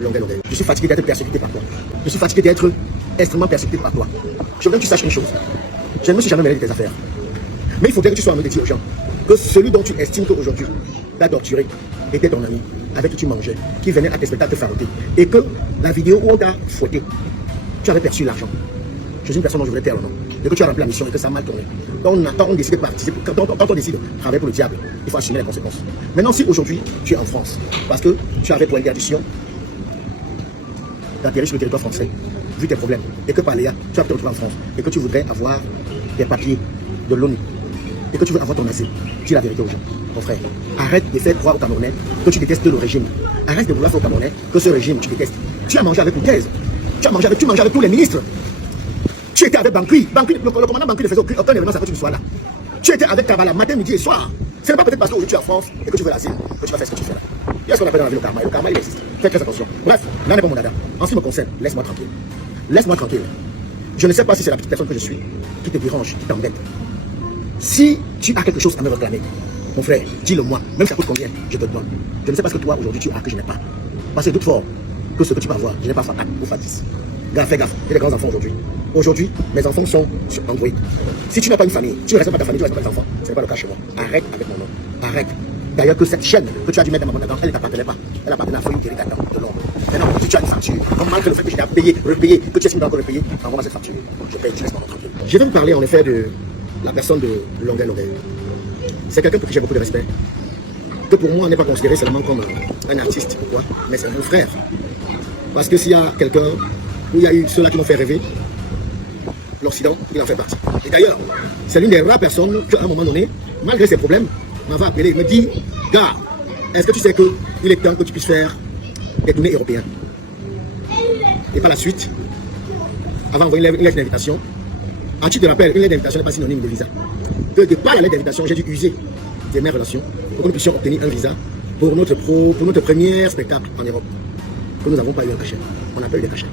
Longueur. Je suis fatigué d'être persécuté par toi. Je suis fatigué d'être extrêmement persécuté par toi. Je veux que tu saches une chose. Je ne me suis jamais mêlé de tes affaires. Mais il faudrait que tu sois en train de dire aux gens que celui dont tu estimes qu'aujourd'hui t'a torturé était ton ami, avec qui tu mangeais, qui venait à tes spectacles te faroter. Et que la vidéo où on t'a fouetté, tu avais perçu l'argent. Je suis une personne dont je voulais taire le nom. Et que tu as rempli la mission et que ça a mal tourné. Quand on décide de participer, quand on décide de travailler pour le diable, il faut assumer les conséquences. Maintenant, si aujourd'hui tu es en France, parce que tu avais pour interdiction d'atterrir sur le territoire français, vu tes problèmes, et que par Léa, tu vas te retrouver en France, et que tu voudrais avoir des papiers de l'ONU, et que tu veux avoir ton asile, dis la vérité aux gens. Mon frère, arrête de faire croire aux Camerounais que tu détestes le régime. Arrête de vouloir faire aux Camerounais que ce régime, tu détestes. Tu as mangé avec Boutez, tu manges avec tous les ministres. Tu étais avec Bankui. Le commandant Bankui ne faisait aucun événement sans que tu ne sois là. Tu étais avec Kavala matin, midi et soir. Ce n'est pas peut-être parce qu'aujourd'hui tu es en France et que tu veux l'asile que tu vas faire ce que tu fais là. Il y a ce qu'on appelle dans la vie le karma. Et le karma, il existe. Fais très attention. Bref, là n'est pas mon dada. En ce qui me concerne, laisse-moi tranquille. Laisse-moi tranquille. Je ne sais pas si c'est la petite personne que je suis qui te dérange, qui t'embête. Si tu as quelque chose à me réclamer, mon frère, dis-le-moi. Même si ça coûte combien, je te donne. Je ne sais pas ce que toi aujourd'hui tu as que je n'ai pas. Parce que doute fort que ce que tu vas avoir, je n'ai pas FAT ou FAT10. Gars, fais gaffe. J'ai des grands enfants aujourd'hui. Aujourd'hui, mes enfants sont sur Android. Si tu n'as pas une famille, tu ne respectes pas ta famille, tu ne respectes pas tes enfants. Ce n'est pas le cas chez moi. Arrête avec mon nom. Arrête. D'ailleurs, que cette chaîne que tu as dû mettre dans mon dedans, elle ne t'appartenait pas. Elle appartenait à Foyer Thierry Gatan de Londres. Maintenant, si tu as une facture, comme malgré le fait que je l'ai payé, repayé, que tu estimes encore repayer, envoie-moi cette facture. Je paye, tu laisses mon nom tranquille. Je vais vous parler en effet de la personne de Longueur. C'est quelqu'un pour qui j'ai beaucoup de respect. Que pour moi, on n'est pas considéré seulement comme un artiste ou quoi, mais c'est mon frère. Parce que s'il y a quelqu'un où il y a eu ceux-là qui m'ont fait rêver, l'Occident, il en fait partie. Et d'ailleurs, c'est l'une des rares personnes qu'à un moment donné, malgré ses problèmes, m'avait appelé et me dit, gars, est-ce que tu sais qu'il est temps que tu puisses faire des tournées européennes? Et par la suite, avant d'envoyer une lettre d'invitation, en tu te rappelles, une lettre d'invitation n'est pas synonyme de visa. Que de par la lettre d'invitation, j'ai dû user de mes relations pour que nous puissions obtenir un visa pour notre premier spectacle en Europe. Que nous n'avons pas eu un cachet. On n'a pas eu de cachet.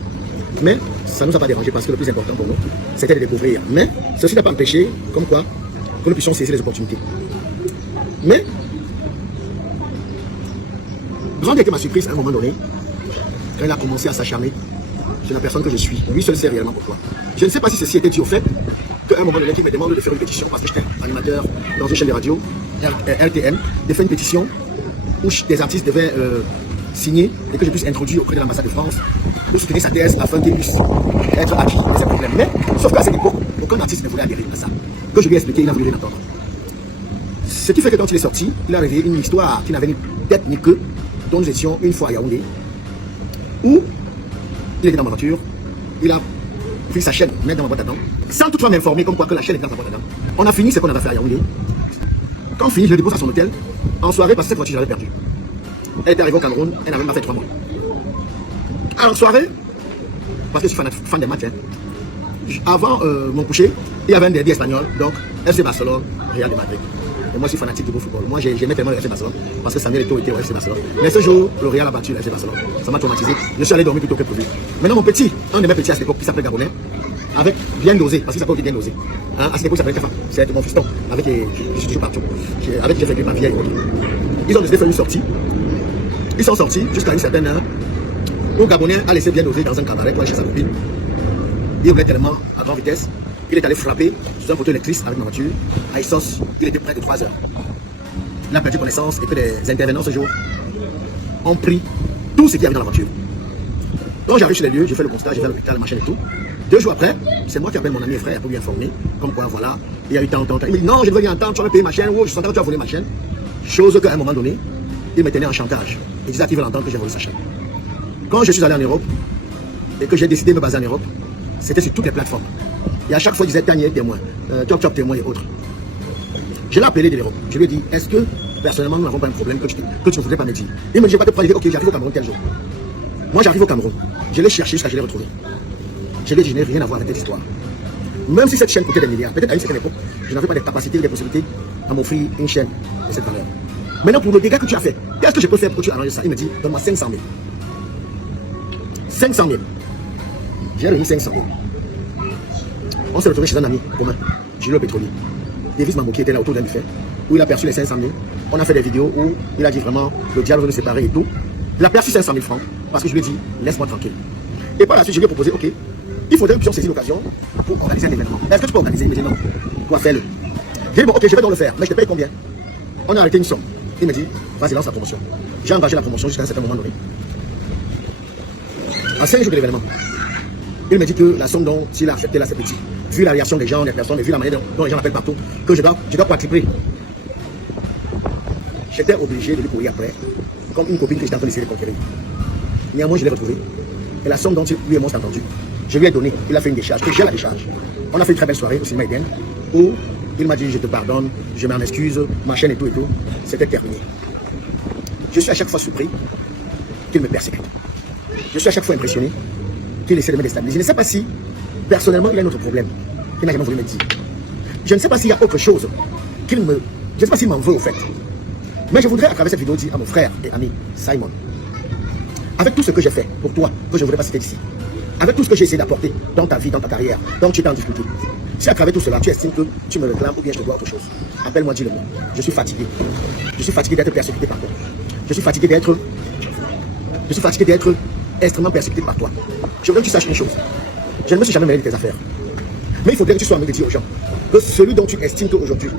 Mais ça ne nous a pas dérangé parce que le plus important pour nous, c'était de découvrir. Mais ceci n'a pas empêché, comme quoi, que nous puissions saisir les opportunités. Mais, grande était ma surprise à un moment donné, quand il a commencé à s'acharner sur la personne que je suis. Lui seul sait réellement pourquoi. Je ne sais pas si ceci était dû au fait qu'à un moment donné, il me demande de faire une pétition parce que j'étais animateur dans une chaîne de radio, RTN, de faire une pétition où des artistes devaient signer et que je puisse introduire auprès de l'ambassade de France pour soutenir sa thèse afin qu'il puisse être acquis de ses problèmes. Mais, sauf qu'à cette époque, aucun artiste ne voulait adhérer à ça. Que je lui ai expliqué, il n'a voulu rien entendre. Ce qui fait que quand il est sorti, il a révélé une histoire qui n'avait ni tête ni queue, dont nous étions une fois à Yaoundé, où il était dans ma voiture, il a pris sa chaîne, mettre dans ma boîte à dents, sans toutefois m'informer comme quoi que la chaîne était dans sa boîte à dents. On a fini ce qu'on avait fait à Yaoundé. Quand on finit, je le dépose à son hôtel, en soirée, parce que cette voiture, j'avais perdu. Elle était arrivée au Cameroun, elle n'avait même pas fait 3 mois. En soirée, parce que je suis fan des matchs, avant mon coucher, il y avait un derby espagnol, donc FC Barcelone, Real de Madrid. Et moi je suis fanatique du beau football. Moi j'aimais tellement le FC Barcelone, parce que Samuel Eto'o était au FC Barcelone. Mais ce jour, le Real a battu le FC Barcelone. Ça m'a traumatisé. Je suis allé dormir plutôt que prévu. Maintenant mon petit, un de mes petits à cette époque, qui s'appelait Gabonais, avec bien dosé, parce qu'il s'appelle bien dosé. Hein, à cette époque, il s'appelait Kafa. C'est mon fiston, avec je suis toujours partout. Avec qui j'ai fait ma vie. Ils ont décidé de faire une sortie. Ils sont sortis jusqu'à une certaine heure. Le Gabonais a laissé bien doser dans un cabaret pour aller chez sa copine. Il roulait tellement à grande vitesse qu'il est allé frapper sur un poteau électrique avec ma voiture. À Issos, il était près de 3 heures. Il a perdu connaissance et que les intervenants ce jour ont pris tout ce qu'il y avait dans la voiture. Donc j'arrive sur les lieux, je fais le constat, je vais à l'hôpital, machin et tout. 2 jours après, c'est moi qui appelle mon ami et frère pour lui informer. Comme quoi, voilà, il y a eu tant. Il me dit non, je ne veux rien entendre, tu vas me payer ma chaîne, ou je sentais que tu as volé ma chaîne. Chose qu'à un moment donné, il me tenait en chantage. Il disait qu'il veut entendre que j'ai volé sa chaîne. Quand je suis allé en Europe et que j'ai décidé de me baser en Europe, c'était sur toutes les plateformes. Et à chaque fois, il disait Tania témoin, Top témoin et autres. Je l'ai appelé de l'Europe. Je lui ai dit, est-ce que personnellement nous n'avons pas un problème que tu ne voudrais pas me dire? Il me dit, j'ai pas de problème. Ok, j'arrive au Cameroun tel jour. Moi, j'arrive au Cameroun. Je l'ai cherché jusqu'à ce que je l'ai retrouvé. Je lui ai dit, je n'ai rien à voir avec cette histoire. Même si cette chaîne coûtait des milliards, peut-être à une certaine époque, je n'avais pas de capacité ou des possibilités à m'offrir une chaîne de cette valeur. Maintenant, pour le dégât que tu as fait, qu'est-ce que je peux faire pour que tu arranges ça? Il me dit, donne-moi 500 000. 500 000. J'ai remis 500 000. On s'est retrouvé chez un ami commun, Gilles Pétrolier. Davis Mamouki était là autour d'un buffet, où il a perçu les 500 000. On a fait des vidéos où il a dit vraiment, le diable veut nous séparer et tout. Il a perçu 500 000 francs. parce que je lui ai dit, laisse-moi tranquille. Et par la suite, je lui ai proposé, ok, il faudrait que nous puissions saisir l'occasion pour organiser un événement. Est-ce que tu peux organiser? Il me dit non. Toi, fais-le. J'ai dit, bon, ok, je vais donc le faire, mais je te paye combien? On a arrêté une somme. Il me dit, vas-y, lance la promotion. J'ai engagé la promotion jusqu'à un certain moment donné. En 5 jours de l'événement, il me dit que la somme dont il a accepté là, c'est petit. Vu la réaction des gens, des personnes, et vu la manière dont les gens l'appellent partout, que je dois quadrupler. J'étais obligé de lui courir après, comme une copine que j'étais en train d'essayer de conquérir. Néanmoins, je l'ai retrouvé. Et la somme dont lui et moi s'est entendu, je lui ai donné. Il a fait une décharge. Et j'ai la décharge. On a fait une très belle soirée au cinéma Eden, où il m'a dit, je te pardonne, je m'en excuse, ma chaîne et tout. C'était terminé. Je suis à chaque fois surpris qu'il me persécute. Je suis à chaque fois impressionné qu'il essaie de me déstabiliser. Je ne sais pas si, personnellement, il a un autre problème qu'il n'a jamais voulu me dire. Je ne sais pas s'il y a autre chose qu'il me... Je ne sais pas s'il m'en veut, au fait. Mais je voudrais, à travers cette vidéo, dire à mon frère et ami Simon, avec tout ce que j'ai fait pour toi, que je ne voudrais pas citer ici, avec tout ce que j'ai essayé d'apporter dans ta vie, dans ta carrière, donc tu es en difficulté, si à travers tout cela, tu estimes que tu me réclames ou bien je te dois autre chose, appelle-moi, dis-le-moi. Je suis fatigué. Je suis fatigué d'être persécuté par toi. Je suis fatigué d'être extrêmement persécuté par toi. Je voudrais que tu saches une chose. Je ne me suis jamais mêlé de tes affaires. Mais il faudrait que tu sois en train de dire aux gens que celui dont tu estimes qu'aujourd'hui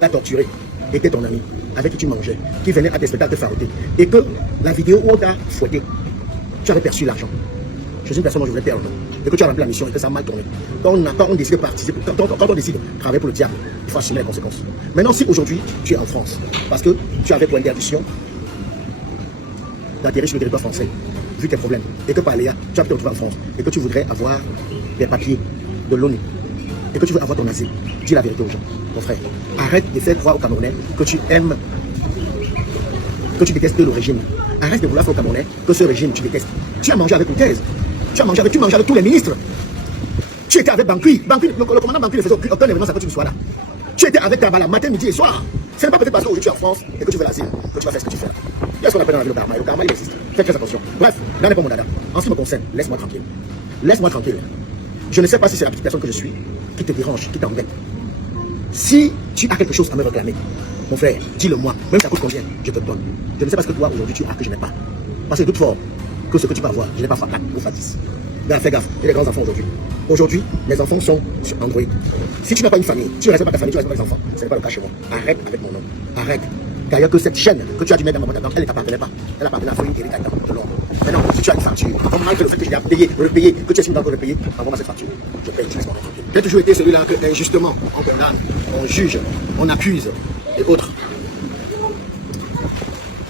t'a torturé était ton ami, avec qui tu mangeais, qui venait à tes spectacles te faroter, et que la vidéo où on t'a fouetté, tu avais perçu l'argent. Je suis une personne dont je voulais perdre, et que tu as rempli la mission et que ça a mal tourné. Quand on décide de participer, quand on décide de travailler pour le diable, il faut assumer les conséquences. Maintenant, si aujourd'hui tu es en France, parce que tu avais pour interdiction d'atterrir sur le territoire français, vu tes problèmes, et que par Léa, tu as pu te retrouver en France, et que tu voudrais avoir des papiers de l'ONU, et que tu veux avoir ton asile, dis la vérité aux gens, mon frère. Arrête de faire croire aux Camerounais que tu aimes, que tu détestes le régime. Arrête de vouloir faire aux Camerounais que ce régime tu détestes. Tu as mangé avec Coutez, tu manges avec tous les ministres. Tu étais avec Bankui. Le commandant Bankui ne faisait aucun événement sans que tu ne sois là. Tu étais avec Kabbalah matin, midi et soir. Ce n'est pas peut-être parce qu'aujourd'hui tu es en France et que tu veux l'asile que tu vas faire ce que tu fais. Il y a ce qu'on appelle dans la vie le karma. Et le karma, il existe. Faites très attention. Bref, là n'est pas mon dada. En ce qui me concerne, laisse-moi tranquille. Laisse-moi tranquille. Je ne sais pas si c'est la petite personne que je suis qui te dérange, qui t'embête. Si tu as quelque chose à me réclamer, mon frère, dis-le-moi. Même ça coûte combien, je te donne. Je ne sais pas ce que toi aujourd'hui tu as que je n'ai pas. Parce que de toute forme, que ce que tu vas avoir, je n'ai pas FAT ou FAT10. Mais fais gaffe, il y a des grands enfants aujourd'hui. Aujourd'hui, les enfants sont sur Android. Si tu n'as pas une famille, tu ne restes pas ta famille, tu ne restes pas les enfants. Ce n'est pas le cas chez moi. Arrête avec mon nom. Arrête. Car il y a que cette chaîne que tu as dû mettre dans ma boîte à gants, elle ne t'appartenait pas. Elle appartenait à Folie Eric Aïda de Londres. Maintenant, si tu as une facture, malgré le fait que je l'ai payé, repayer, que tu estimes d'encore repayer, envoie-moi cette facture. Je paye, tu laisses mon nom tranquille. J'ai toujours été celui-là que, injustement, on condamne, on juge, on accuse et autres.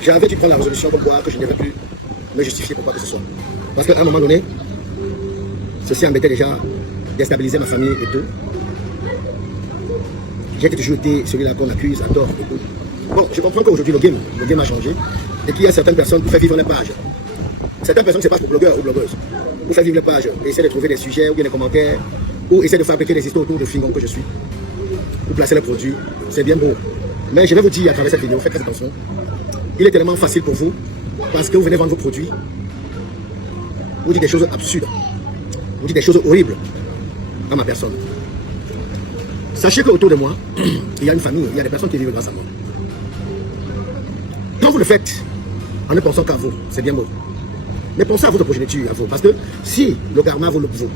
J'avais dû prendre la résolution comme quoi que je n'avais plus me justifier pour quoi que ce soit. Parce qu'à un moment donné, ceci embêtait déjà, déstabiliser ma famille et tout. J'ai toujours été celui-là qu'on accuse à tort et tout. Bon, je comprends qu'aujourd'hui le game a changé et qu'il y a certaines personnes pour faire vivre les pages. Certaines personnes se passent pour blogueurs ou blogueuses. Pour faire vivre les pages, essayer de trouver des sujets ou bien des commentaires, ou essayer de fabriquer des histoires autour de Fingon que je suis. Pour placer les produits, c'est bien beau. Mais je vais vous dire à travers cette vidéo, faites très attention. Il est tellement facile pour vous, parce que vous venez vendre vos produits, vous dites des choses absurdes, vous dites des choses horribles à ma personne. Sachez qu'autour de moi, il y a une famille, il y a des personnes qui vivent grâce à moi. Quand vous le faites, en ne pensant qu'à vous, c'est bien beau. Mais pensez à votre progéniture, à vous. Parce que si le karma vaut le vaut,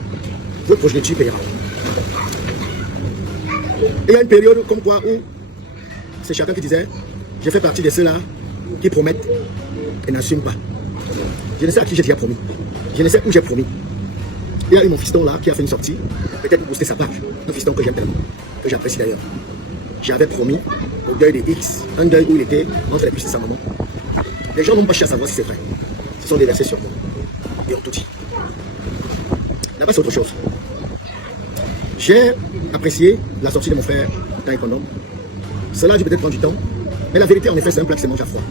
votre progéniture payera. Et il y a une période comme quoi où c'est chacun qui disait, je fais partie de ceux-là qui promettent et n'assument pas. Je ne sais à qui j'ai déjà promis. Je ne sais où j'ai promis. Il y a eu mon fiston là qui a fait une sortie, peut-être pour booster sa page. Un fiston que j'aime tellement, que j'apprécie d'ailleurs. J'avais promis au deuil de X, un deuil où il était entre les puces de sa maman. Les gens n'ont pas cherché à savoir si c'est vrai. Ce sont des versets sur moi. Et on tout dit. Là-bas, c'est autre chose. J'ai apprécié la sortie de mon frère Taekwondo. Cela a dû peut-être prendre du temps. Mais la vérité, en effet, c'est un plat qui se mange à froid.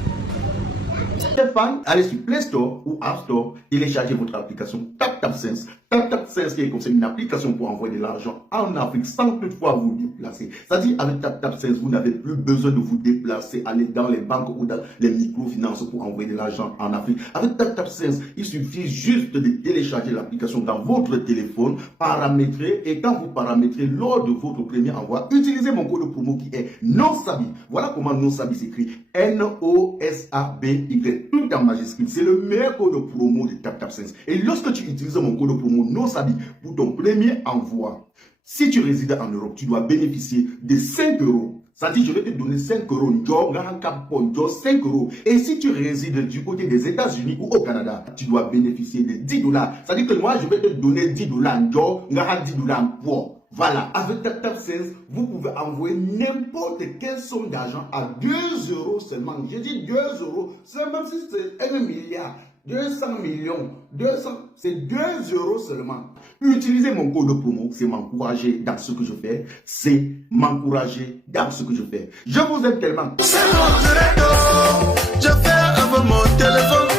Stéphane, allez sur Play Store ou App Store, téléchargez votre application TapTapSense. TapTapSense qui est comme une application pour envoyer de l'argent en Afrique sans toutefois vous déplacer. C'est-à-dire avec TapTapSense, vous n'avez plus besoin de vous déplacer, aller dans les banques ou dans les microfinances pour envoyer de l'argent en Afrique. Avec TapTapSense, il suffit juste de télécharger l'application dans votre téléphone, paramétrer, et quand vous paramétrez lors de votre premier envoi, utilisez mon code promo qui est NOSABI. Voilà comment NOSABI s'écrit. NOSABY. tout en majuscule. C'est le meilleur code promo de TapTapSense. Et lorsque tu utilises mon code promo NOSABI pour ton premier envoi, si tu résides en Europe, tu dois bénéficier de 5 euros. C'est-à-dire, je vais te donner 5 euros, 5 euros. Et si tu résides du côté des États-Unis ou au Canada, tu dois bénéficier de 10 dollars. C'est-à-dire que moi, je vais te donner 10 dollars, 10 dollars pour. Voilà, avec TapTapSense, vous pouvez envoyer n'importe quelle somme d'argent à 2 euros seulement. Je dis 2 euros, c'est même si c'est 1 milliard. 200 millions, 200, c'est 2 euros seulement. Utilisez mon code promo, c'est m'encourager dans ce que je fais. C'est m'encourager dans ce que je fais. Je vous aime tellement. C'est mon réseau, je fais avec mon téléphone.